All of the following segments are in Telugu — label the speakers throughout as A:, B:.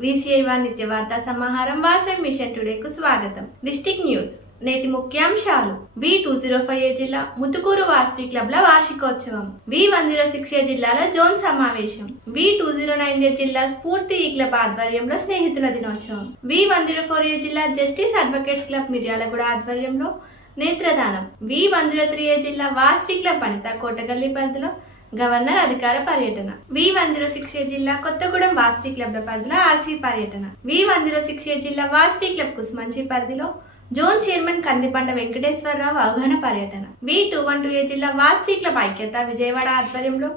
A: విసిఐ వన్ నిత్య వార్తా సమాహారం వాసవి మిషన్ టుడేకు స్వాగతం. District news. నేటి ముఖ్యాంశాలు. B two zero five A జిల్లా ముతుకూరు వాసవి క్లబ్ల వార్షికోత్సవం. B one zero six A జిల్లాలో జోన్ సమావేశం. B two zero nine A జిల్లా స్ఫూర్తి ఈ క్లబ్ ఆధ్వర్యంలో స్నేహితుల దినోత్సవం. B one zero four A జిల్లా జస్టిస్ అడ్వకేట్స్ క్లబ్ మిర్యాలగూడ ఆధ్వర్యంలో నేత్రదానం. V one zero three A జిల్లా వాస్ఫీ క్లబ్ వనిత కోటగల్లి పరిధిలో గవర్నర్ అధికార పర్యటన. V one zero six A జిల్లా కొత్తగూడెం వాస్పి క్లబ్ల పరిధిలో ఆర్సీ పర్యటన. V one zero six A జిల్లా వాస్పి క్లబ్ కుస్మంచి పరిధిలో జోన్ చైర్మన్ కందిపండ వెంకటేశ్వరరావు అవగాహన పర్యటన. V two one two A జిల్లా వాస్పి క్లబ్ ఐక్యత విజయవాడ ఆధ్వర్యంలో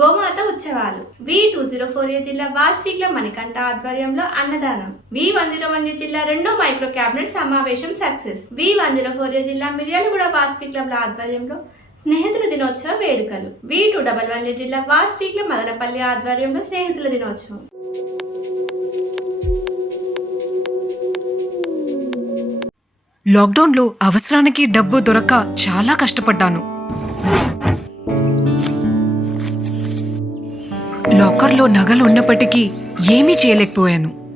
A: గోమాత ఉత్సవాలు. V two zero four A జిల్లా వాస్పి క్లబ్ మణికంఠ ఆధ్వర్యంలో అన్నదానం. వి వన్ జీరో వన్ జిల్లా రెండో మైక్రో క్యాబినెట్ సమావేశం success. V one zero four A జిల్లా మిర్యాలగూడ వాస్పి క్లబ్ల ఆధ్వర్యంలో స్నేహితుల దినోత్సవ వేడుకలు. వి టూ డబల్ వన్ జిల్లా వాస్పీక్ల మదనపల్లి ఆధ్వర్యంలో స్నేహితుల దినోత్సవం.
B: లాక్డౌన్లో అవసరానికి డబ్బు దొరక్క చాలా కష్టపడ్డాను. లాకర్లో నగలు ఉన్నప్పటికీ ఏమీ చేయలేకపోయాను.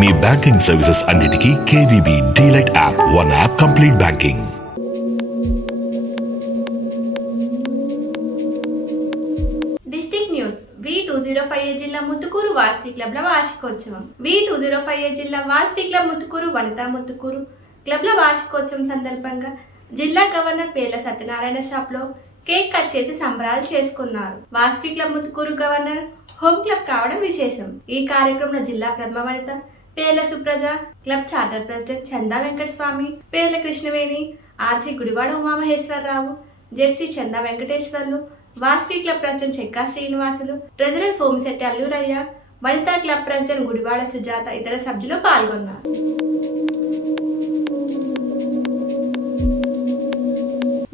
C: మీ బ్యాంకింగ్ సర్వీసెస్ అన్నిటికీ KVB delight app one app complete banking.
A: District news V two zero five A జిల్లా ముత్తుకూరు వాస్పి క్లబ్ల వార్షికోత్సవం. V two zero five A జిల్లా వాస్పి క్లబ్ ముత్తుకూరు వనితా ముత్తుకూరు క్లబ్ల వార్షికోత్సవం సందర్భంగా జిల్లా గవర్నర్ పేర్ల సత్యనారాయణ షాప్లో కేక్ కట్ చేసి సంబరాలు చేసుకున్నారు. Vasavi club Muthukur governor home club కావడం విశేషం. ఈ కార్యక్రమంలో జిల్లా ప్రథమ వనిత పేర్ల Supraja club charter president Chanda Venkataswamy Perla Krishnaveni RC Gudivada Umamaheswararao Jersey Chanda Venkateswarlu Vasavi club president Chekka Srinivasulu treasurer Somisetty Alluraiah Vanitha club president Gudivada Sujatha ఇతర సభ్యులు పాల్గొన్నారు.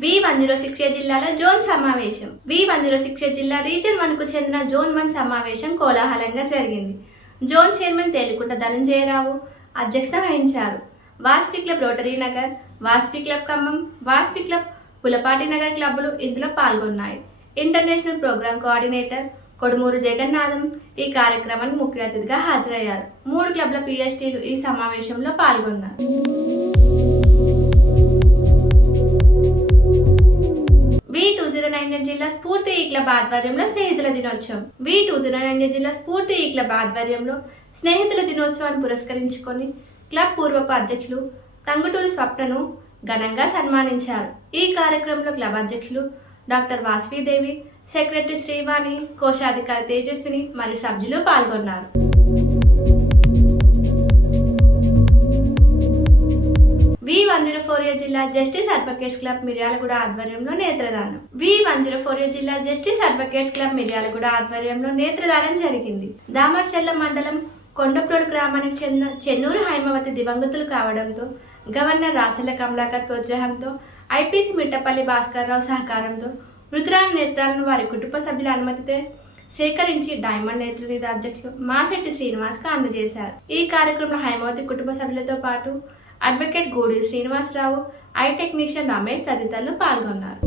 A: వి వన్ జీరో సిక్స్ జిల్లాలో జోన్ సమావేశం. వి వన్ జీరో సిక్స్ జిల్లా రీజన్ వన్కు చెందిన జోన్ వన్ సమావేశం కోలాహలంగా జరిగింది. జోన్ చైర్మన్ తేలికుంట ధనంజయరావు అధ్యక్షత వహించారు. Vasavi club rotary Nagar Vasavi club Khammam Vasavi club Pulapati Nagar క్లబ్లు ఇందులో పాల్గొన్నాయి. International program coordinator Kodumuru Jagannatham ఈ కార్యక్రమానికి ముఖ్య అతిథిగా హాజరయ్యారు. మూడు క్లబ్ల పిఎస్టీలు ఈ సమావేశంలో పాల్గొన్నారు. వి టూ జీరో నైన్ జిల్లా స్ఫూర్తి ఈ క్లబ్ ఆధ్వర్యంలో స్నేహితుల దినోత్సవం. వి టూ జీరో నైన్ జిల్లా స్ఫూర్తి ఈ క్లబ్ ఆధ్వర్యంలో స్నేహితుల దినోత్సవాన్ని పురస్కరించుకొని క్లబ్ పూర్వపు అధ్యక్షులు తంగుటూరు స్వప్నను ఘనంగా సన్మానించారు. ఈ కార్యక్రమంలో క్లబ్ అధ్యక్షులు డాక్టర్ వాసవీదేవి సెక్రటరీ శ్రీవాణి కోశాధికారి తేజస్విని మరియు సభ్యులు పాల్గొన్నారు. జిల్లా జస్టిస్ అడ్వకేట్స్ క్లబ్ మిర్యాలగూడ ఆధ్వర్యంలో నేత్రదానం. వి వన్ జీరో ఫోర్ జిల్లా జస్టిస్ అడ్వకేట్స్ క్లబ్ మిర్యాలగూడ ఆధ్వర్యంలో నేత్రదానం జరిగింది. దామర్చెల్ల మండలం కొండప్రోలు గ్రామానికి చెందిన చెన్నూరు హైమవతి దివంగతులు కావడంతో గవర్నర్ రాచల్ల కమలాకర్ ప్రోత్సాహంతో ఐపీసీ మిట్టపల్లి భాస్కర్రావు సహకారంతో మృతురాల నేత్రాలను వారి కుటుంబ సభ్యుల అనుమతితే సేకరించి డైమండ్ నేతృనిధి అధ్యక్షులు మాసెట్టి శ్రీనివాస్కు అందజేశారు. ఈ కార్యక్రమంలో హైమవతి కుటుంబ సభ్యులతో పాటు అడ్వకేట్ గూడి శ్రీనివాసరావు ఐ టెక్నీషియన్ రమేష్ తదితరులు పాల్గొన్నారు.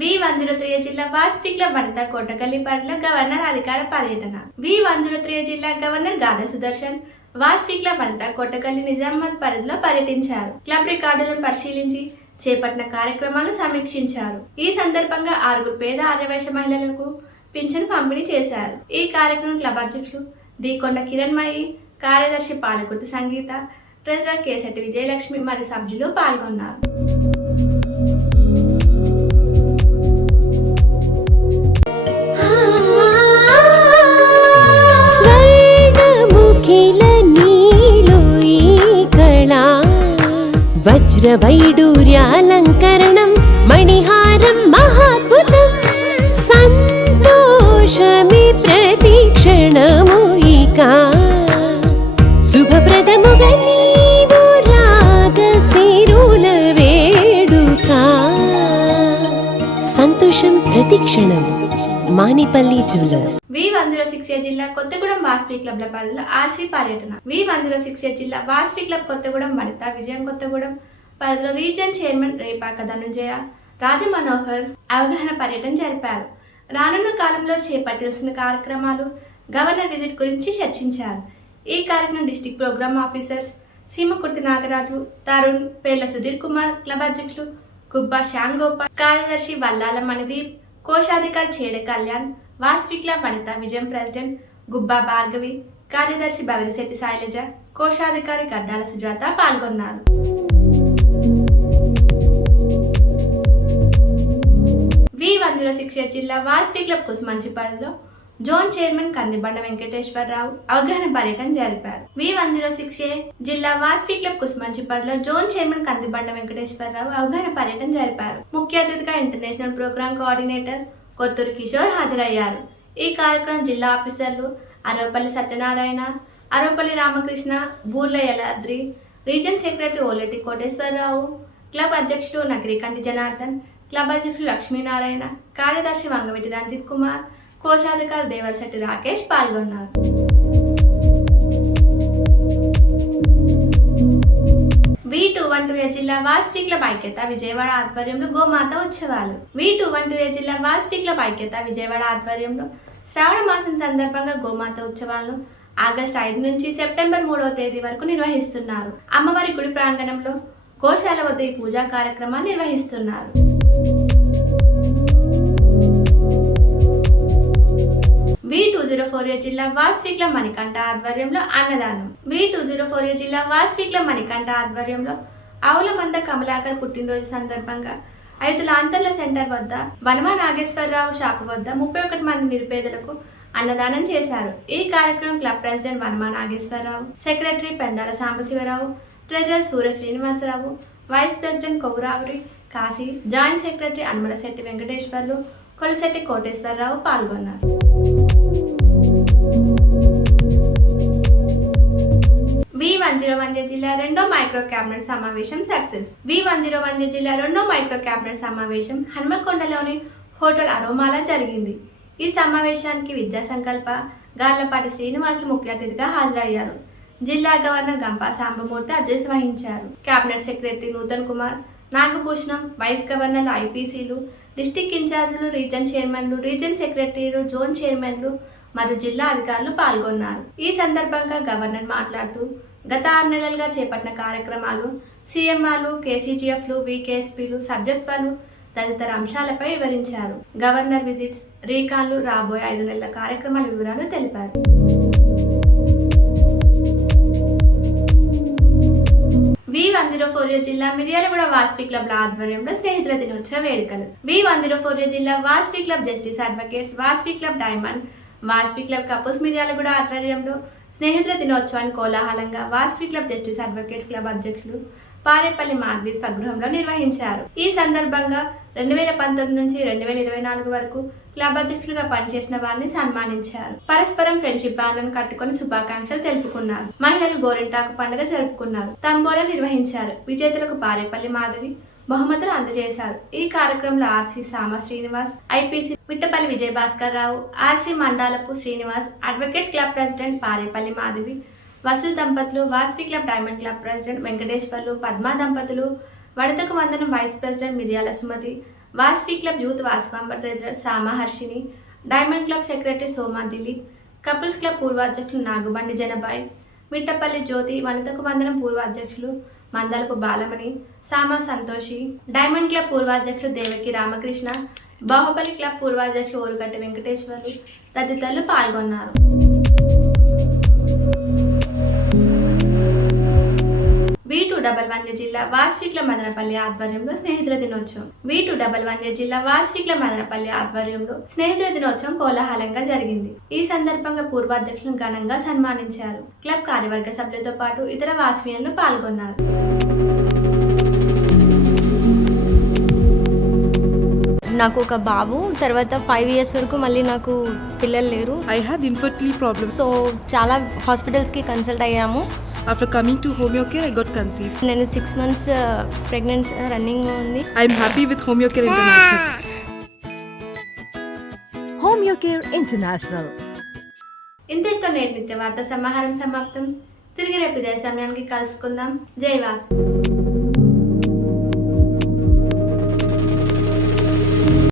A: వి వన్ జీరో త్రీ జిల్లా వాస్పి క్లబ్ వనిత కోటకల్లి పరిధిలో గవర్నర్ అధికార పర్యటన. వి వన్ జీరో త్రీ జిల్లా గవర్నర్ గాధ సుదర్శన్ వాస్పి క్లబ్ వనిత కోటకల్లి నిజామాబాద్ పరిధిలో పర్యటించారు. క్లబ్ రికార్డులను పరిశీలించి చేపట్టిన కార్యక్రమాలు సమీక్షించారు. ఈ సందర్భంగా ఆరుగురు పేద ఆర్యవేశ మహిళలకు పింఛను పంపిణీ చేశారు. ఈ కార్యక్రమం క్లబ్ అధ్యక్షులు దీకొండ కిరణ్మయి కార్యదర్శి పాలకుర్తి సంగీత ట్రెజరర్ కేసెట్టి విజయలక్ష్మి మరియు సభ్యులు పాల్గొన్నారు.
D: స్వర్గముఖిల నీలో ఈ కళా వజ్రవైడూర్యాలంకరణం ప్రతి క్షణం Manipalli jewellers.
A: V one zero six జిల్లా కొత్తగూడెం వాస్పీ ల పాలన ఆర్సీ పర్యటన. వి వన్ జీరో సిక్స్ జిల్లా వాస్పీ క్లబ్ కొత్తగూడెం మడత విజయం కొత్తగూడెం పరిధిలో రీజియన్ చైర్మన్ రేపాక ధనుంజయ రాజమనోహర్ అవగాహన పర్యటన జరిపారు. రానున్న కాలంలో చేపట్టాల్సిన కార్యక్రమాలు గవర్నర్ విజిట్ గురించి చర్చించారు. ఈ కార్యక్రమం district program officers Seemakurthi Nagaraju Tarun Perla Sudheer Kumar club అధ్యక్షులు గుబ్బా శ్యామ్ గోపాల్ కార్యదర్శి వల్లాల మణిదీప్ కోశాధికారి చేడ కళ్యాణ్ వాస్విక్ల వనిత విజయం ప్రెసిడెంట్ గుబ్బా భార్గవి కార్యదర్శి బవిరిశెట్టి శైలజ కోశాధికారి గడ్డాల సుజాత పాల్గొన్నారు. వి వంజుల శిక్ష జిల్లా వాస్విక్ల కుసుమంచి పరిధిలో జోన్ చైర్మన్ కందిబండ వెంకటేశ్వరరావు అవగాహన పర్యటన జరిపారు. V one zero six A జిల్లా వాస్పీ క్లబ్ కుసుమంచి పరిధిలో జోన్ చైర్మన్ కందిబండ వెంకటేశ్వరరావు అవగాహన పర్యటన జరిపారు. ముఖ్య అతిథిగా international program coordinator Kothuru Kishore హాజరయ్యారు. ఈ కార్యక్రమం జిల్లా ఆఫీసర్లు Aravapalli Satyanarayana Aravapalli Ramakrishna Burla Yaladri region secretary Oletti Koteswararao club అధ్యక్షుడు నగరికంటి జనార్దన్ క్లబ్ అధ్యక్షుడు లక్ష్మీనారాయణ కార్యదర్శి వంగవెట్టి రంజిత్ కుమార్ కోశాధికారి దేవరశెట్టి రాకేష్ పాల్గొన్నారు. V two one two A జిల్లా వాస్పిక్ల క్లబ్ ఐక్యత విజయవాడ ఆధ్వర్యంలో గోమాత ఉత్సవాలు. V two one two A జిల్లా వాస్పిక్ల క్లబ్ ఐక్యత విజయవాడ ఆధ్వర్యంలో శ్రావణ మాసం సందర్భంగా గోమాత ఉత్సవాలను ఆగస్టు ఐదు నుంచి సెప్టెంబర్ మూడవ తేదీ వరకు నిర్వహిస్తున్నారు. అమ్మవారి గుడి ప్రాంగణంలో గోశాల వద్ద ఈ పూజా కార్యక్రమాన్ని నిర్వహిస్తున్నారు. ఫోర్ ఏ జిల్లా వాస్ఫిక్ల మణికంఠ ఆధ్వర్యంలో అన్నదానం. V two zero four A జిల్లా వాస్ఫిక్ల మణికంఠ ఆధ్వర్యంలో ఆవుల మంద కమలాకర్ పుట్టినరోజు సందర్భంగా ఐదు లాంతర్ల సెంటర్ వద్ద వనమా నాగేశ్వరరావు షాపు వద్ద ముప్పై ఒకటి మంది నిరుపేదలకు అన్నదానం చేశారు. ఈ కార్యక్రమం club president Vanama Nageswara Rao secretary Pendala Sambasiva Rao treasurer Surya Srinivasa Rao vice president Kovvuravuri Kasi joint secretary Anumalasetti Venkateswarlu Kolasetti Koteswara Rao పాల్గొన్నారు. వి వన్ జీరో వన్ జిల్లా రెండో మైక్రో క్యాబినెట్ సమావేశం success V one zero one జిల్లా రెండో మైక్రో క్యాబినెట్ సమావేశం హనుమకొండలోని హోటల్ అరోమాలా జరిగింది ఈ సమావేశానికి విద్యా సంకల్ప గార్లపాటి శ్రీనివాసులు ముఖ్య అతిథిగా హాజరయ్యారు జిల్లా గవర్నర్ గంపా సాంబమూర్తి అధ్యక్ష వహించారు cabinet secretary Nutan Kumar Nagabhushanam vice గవర్నర్లు ఐపీసీలు డిస్టిక్ ఇన్ఛార్జీలు రీజన్ చైర్మన్లు రీజన్ సెక్రటరీలు జోన్ చైర్మన్లు మరియు జిల్లా అధికారులు పాల్గొన్నారు ఈ సందర్భంగా గవర్నర్ మాట్లాడుతూ గత ఆరు నెలలుగా చేపట్టిన కార్యక్రమాలు సీఎంఆర్లు కేసీజీఎఫ్లు వీకేఎస్పీలు సభ్యత్వాలు తదితర అంశాలపై వివరించారు. గవర్నర్ విజిట్స్ రీకాన్లు రాబోయే ఐదు నెలల కార్యక్రమాల వివరాలు తెలిపారు. వి వన్ జీరో ఫోర్ జిల్లా మిర్యాలగూడ వాస్పీ క్లబ్ ఆధ్వర్యంలో స్నేహితుల దినోత్సవ వేడుకలు. వి వన్ జీరో ఫోర్ జిల్లా Vasavi club justice advocates Vasavi club diamond Vasavi club couples Miryalaguda ఆధ్వర్యంలో స్నేహితుల దినోత్సవాన్ని కోలాహలంగా Vasavi club justice advocates club అధ్యక్షులు పారేపల్లి మాధవి స్వగృహంలో నిర్వహించారు. ఈ సందర్భంగా రెండు వేల పంతొమ్మిది నుంచి రెండు వేల ఇరవై నాలుగు వరకు క్లబ్ అధ్యక్షులుగా పనిచేసిన వారిని సన్మానించారు. పరస్పరం ఫ్రెండ్షిప్ బాండ్లను కట్టుకొని శుభాకాంక్షలు తెలుపుకున్నారు. మహిళలు గోరింటాకు పండుగ జరుపుకున్నారు. తంబోలా నిర్వహించారు. విజేతలకు పారేపల్లి మాధవి బహుమతులు అందజేశారు. ఈ కార్యక్రమంలో RC Sama Srinivas IPC Mittapalli Vijayabhaskar Rao RC Mandalapu Srinivas advocates club president Parepalli Madhavi Vasu దంపతులు Vasavi club diamond club president Venkateswarlu Padma దంపతులు వడతకు వందనం vice president Miryala Sumathi Vasavi club youth వాస్వాంబర్ treasurer Sama Harshini diamond club secretary Soma Dilip couples club పూర్వాధ్యక్షులు Nagubandi Janabai Mittapalli Jyothi వనితకు వందనం పూర్వాధ్యక్షులు మందలపు బాలమణి సామా సంతోషి డైమండ్ క్లబ్ పూర్వాధ్యక్షులు దేవకి రామకృష్ణ బాహుబలి క్లబ్ పూర్వాధ్యక్షులు ఓరుగడ్డ వెంకటేశ్వర్లు తదితరులు పాల్గొన్నారు. డబల్ వన్ జిల్లా వాస్విక్ల మదనపల్లి ఆధ్వర్యంలో స్నేహితుల దినోత్సవం. వి టూ డబల్ వన్ జిల్లా వాస్విక్ల మదనపల్లి ఆధ్వర్యంలో స్నేహితుల దినోత్సవం కోలాహలంగా జరిగింది. ఈ సందర్భంగా పూర్వాధ్యక్షులను ఘనంగా సన్మానించారు. క్లబ్ కార్యవర్గ సభ్యులతో పాటు ఇతర వాస్వియన్లు పాల్గొన్నారు.
E: నాకు ఒక బాబు తర్వాత ఫైవ్ ఇయర్స్ వరకు మళ్ళీ నాకు పిల్లలు లేరు.
F: I had infertility problems.
E: So చాలా హాస్పిటల్స్కి కన్సల్ట్ అయ్యాము.
F: After coming to homeo care I got conceive
E: నేను సిక్స్ మంత్స్ ప్రెగ్నెంట్ రన్నింగ్ ఉంది.
F: I'm happy with homeo care
G: international homeo care international
A: ఇంతటితో నేటి వార్త సమాహారం సమాప్తం. తిరిగి రేపు ఇదే సమయానికి కలుసుకుందాం. జై వాసు.